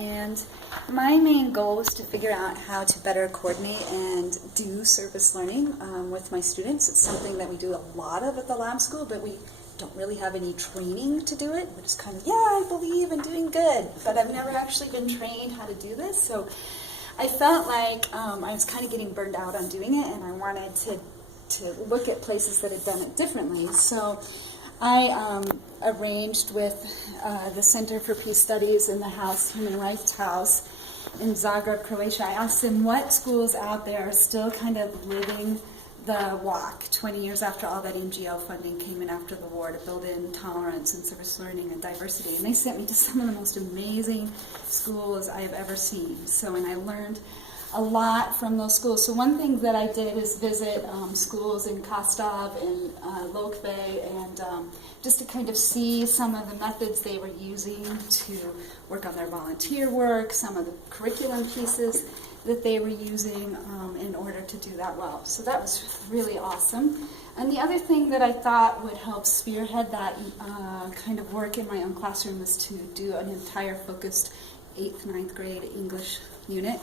and my main goal was to figure out how to better coordinate and do service learning with my students. It's something that we do a lot of at the lab school, but we don't really have any training to do it. We're just kind of, yeah, I believe in doing good, but I've never actually been trained how to do this. So I felt like I was kind of getting burned out on doing it, and I wanted to look at places that had done it differently. So I arranged with the Center for Peace Studies in the House, Human Rights House in Zagreb, Croatia. I asked them what schools out there are still kind of living the walk 20 years after all that NGO funding came in after the war to build in tolerance and service learning and diversity. And they sent me to some of the most amazing schools I have ever seen. So, and I learned a lot from those schools. So one thing that I did is visit schools in Kostov and Lokve, and just to kind of see some of the methods they were using to work on their volunteer work, some of the curriculum pieces that they were using in order to do that well. So that was really awesome. And the other thing that I thought would help spearhead that kind of work in my own classroom was to do an entire focused 8th, 9th grade English unit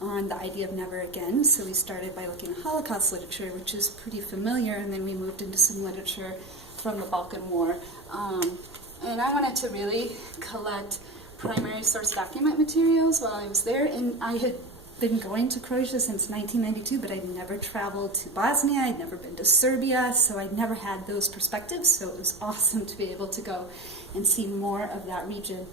on the idea of never again. So we started by looking at Holocaust literature, which is pretty familiar, and then we moved into some literature from the Balkan War. And I wanted to really collect primary source document materials while I was there, and I had been going to Croatia since 1992, but I'd never traveled to Bosnia, I'd never been to Serbia, so I'd never had those perspectives, so it was awesome to be able to go and see more of that region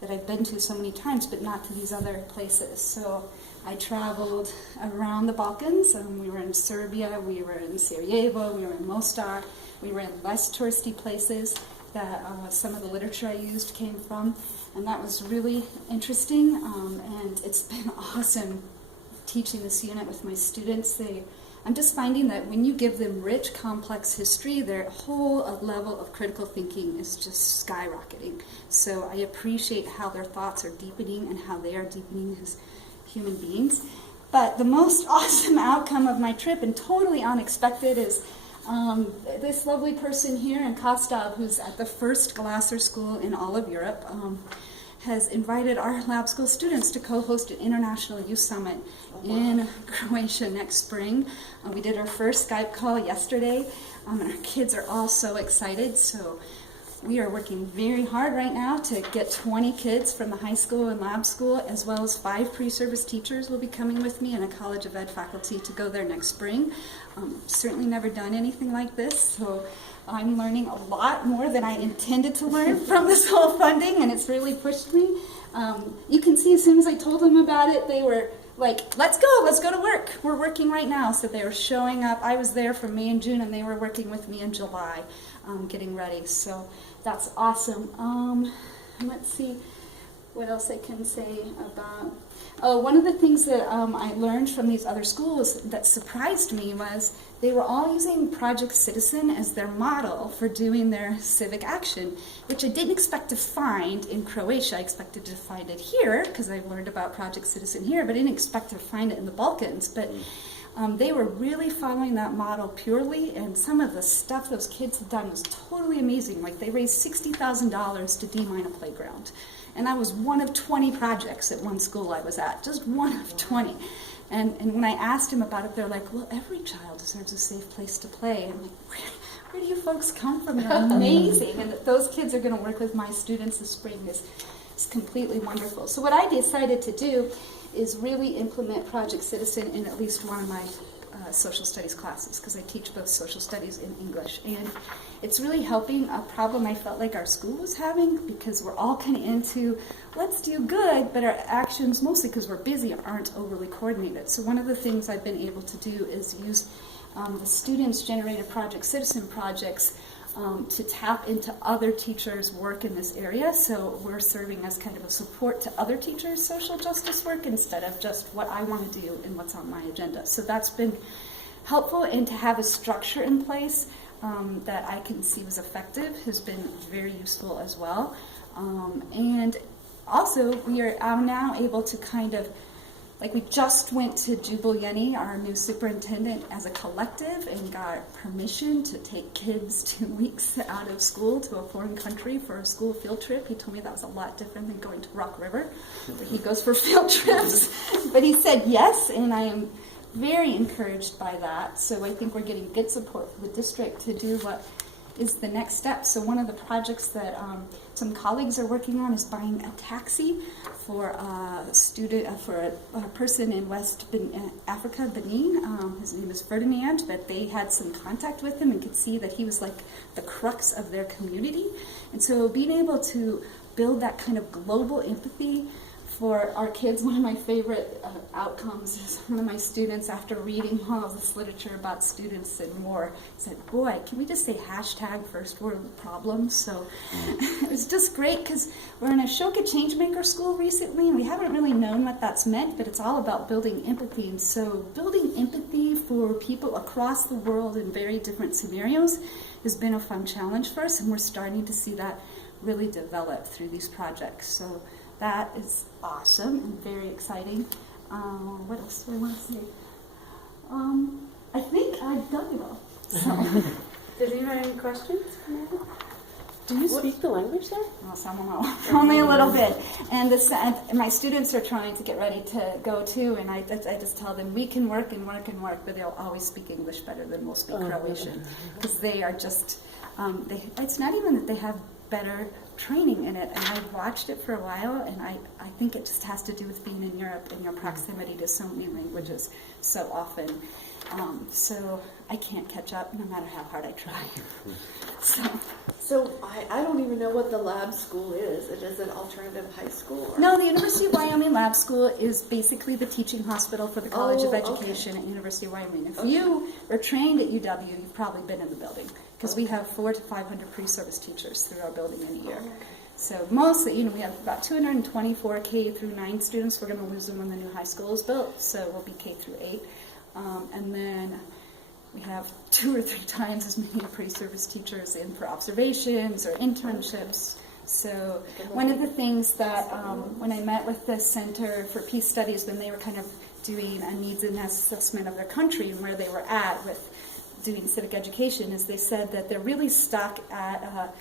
that I've been to so many times, but not to these other places. So I traveled around the Balkans. We were in Serbia, we were in Sarajevo, we were in Mostar, we were in less touristy places that some of the literature I used came from, and that was really interesting, and it's been awesome teaching this unit with my students. I'm just finding that when you give them rich, complex history, their whole level of critical thinking is just skyrocketing. So I appreciate how their thoughts are deepening and how they are deepening as human beings. But the most awesome outcome of my trip, and totally unexpected, is this lovely person here in Kostov, who's at the first Glasser school in all of Europe, has invited our lab school students to co-host an international youth summit in Croatia next spring. We did our first Skype call yesterday, and our kids are all so excited. So we are working very hard right now to get 20 kids from the high school and lab school, as well as 5 pre-service teachers will be coming with me and a College of Ed faculty to go there next spring. Certainly never done anything like this, so I'm learning a lot more than I intended to learn from this whole funding, and it's really pushed me. You can see as soon as I told them about it, they were like, let's go to work. We're working right now. So they were showing up. I was there from May and June, and they were working with me in July, getting ready. So that's awesome. Let's see what else I can say about... Oh, one of the things that I learned from these other schools that surprised me was they were all using Project Citizen as their model for doing their civic action, which I didn't expect to find in Croatia. I expected to find it here, because I've learned about Project Citizen here, but I didn't expect to find it in the Balkans. But they were really following that model purely, and some of the stuff those kids had done was totally amazing. Like, they raised $60,000 to demine a playground. And that was one of 20 projects at one school I was at, just one of 20. And when I asked him about it, they're like, well, every child deserves a safe place to play. And I'm like, where do you folks come from? You're amazing. And that those kids are going to work with my students this spring is completely wonderful. So what I decided to do is really implement Project Citizen in at least one of my social studies classes, because I teach both social studies and English. And it's really helping a problem I felt like our school was having, because we're all kind of into, let's do good, but our actions, mostly because we're busy, aren't overly coordinated. So one of the things I've been able to do is use the students-generated Project Citizen projects to tap into other teachers' work in this area. So we're serving as kind of a support to other teachers' social justice work instead of just what I want to do and what's on my agenda. So that's been helpful, and to have a structure in place that I can see was effective has been very useful as well. And also, I'm now able to kind of like we just went to Jubileeni, our new superintendent, as a collective and got permission to take kids 2 weeks out of school to a foreign country for a school field trip. He told me that was a lot different than going to Rock River, where he goes for field trips. But he said yes, and I am very encouraged by that. So I think we're getting good support from the district to do what is the next step. So one of the projects that some colleagues are working on is buying a taxi for a student, for a person in West Africa, Benin. His name is Ferdinand, but they had some contact with him and could see that he was like the crux of their community. And so being able to build that kind of global empathy for our kids, one of my favorite outcomes is one of my students, after reading all of this literature about students and war, said, boy, can we just say hashtag first world problems? So it was just great, because we're in a Ashoka Changemaker school recently, and we haven't really known what that's meant, but it's all about building empathy. And so building empathy for people across the world in very different scenarios has been a fun challenge for us, and we're starting to see that really develop through these projects. So that is awesome and very exciting. What else do I want to say? I think I've done it all. So. Did you have any questions? Do you speak the language there? Well, some will. Only a little bit. And my students are trying to get ready to go too, and I just tell them we can work and work and work, but they'll always speak English better than we'll speak Croatian, because they are just, it's not even that they have better training in it, and I've watched it for a while, and I think it just has to do with being in Europe and your proximity to so many languages so often. So I can't catch up no matter how hard I try. So I don't even know what the lab school is. It is an alternative high school? Or? No, the University of Wyoming Lab School is basically the teaching hospital for the College of Education at University of Wyoming. If you were trained at UW, you've probably been in the building, because we have 400 to 500 pre-service teachers through our building in a year. So mostly, we have about 224 K through 9 students. We're going to lose them when the new high school is built, so we'll be K through 8. And then we have 2 or 3 times as many pre-service teachers in for observations or internships. So one of the things that when I met with the Center for Peace Studies, when they were kind of doing a needs and assessment of their country and where they were at with doing civic education, is they said that they're really stuck at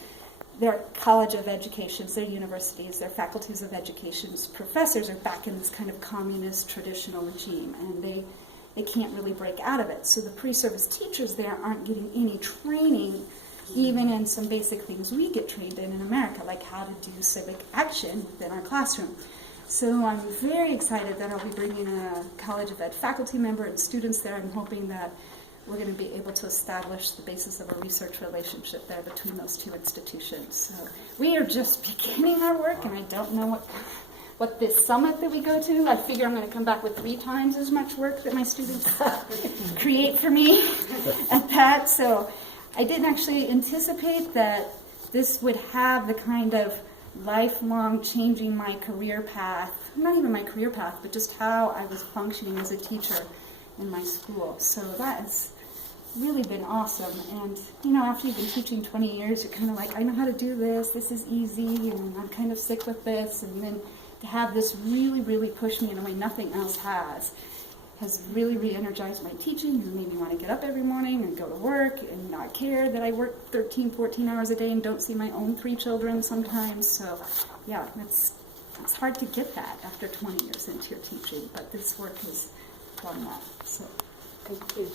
their College of Education, their universities, their faculties of education, professors are back in this kind of communist traditional regime, and they can't really break out of it. So the pre-service teachers there aren't getting any training, even in some basic things we get trained in America, like how to do civic action within our classroom. So I'm very excited that I'll be bringing a College of Ed faculty member and students there. I'm hoping that we're going to be able to establish the basis of a research relationship there between those 2 institutions. So we are just beginning our work, and I don't know what this summit that we go to, I figure I'm going to come back with 3 times as much work that my students create for me at that. So I didn't actually anticipate that this would have the kind of lifelong changing my career path, not even my career path, but just how I was functioning as a teacher in my school. So that has really been awesome. And, after you've been teaching 20 years, you're kind of like, I know how to do this is easy, and I'm kind of sick with this, and then to have this really, really push me in a way nothing else has really re-energized my teaching and made me want to get up every morning and go to work and not care that I work 13, 14 hours a day and don't see my own 3 children sometimes. So, yeah, it's hard to get that after 20 years into your teaching, but this work has done that. So, thank you.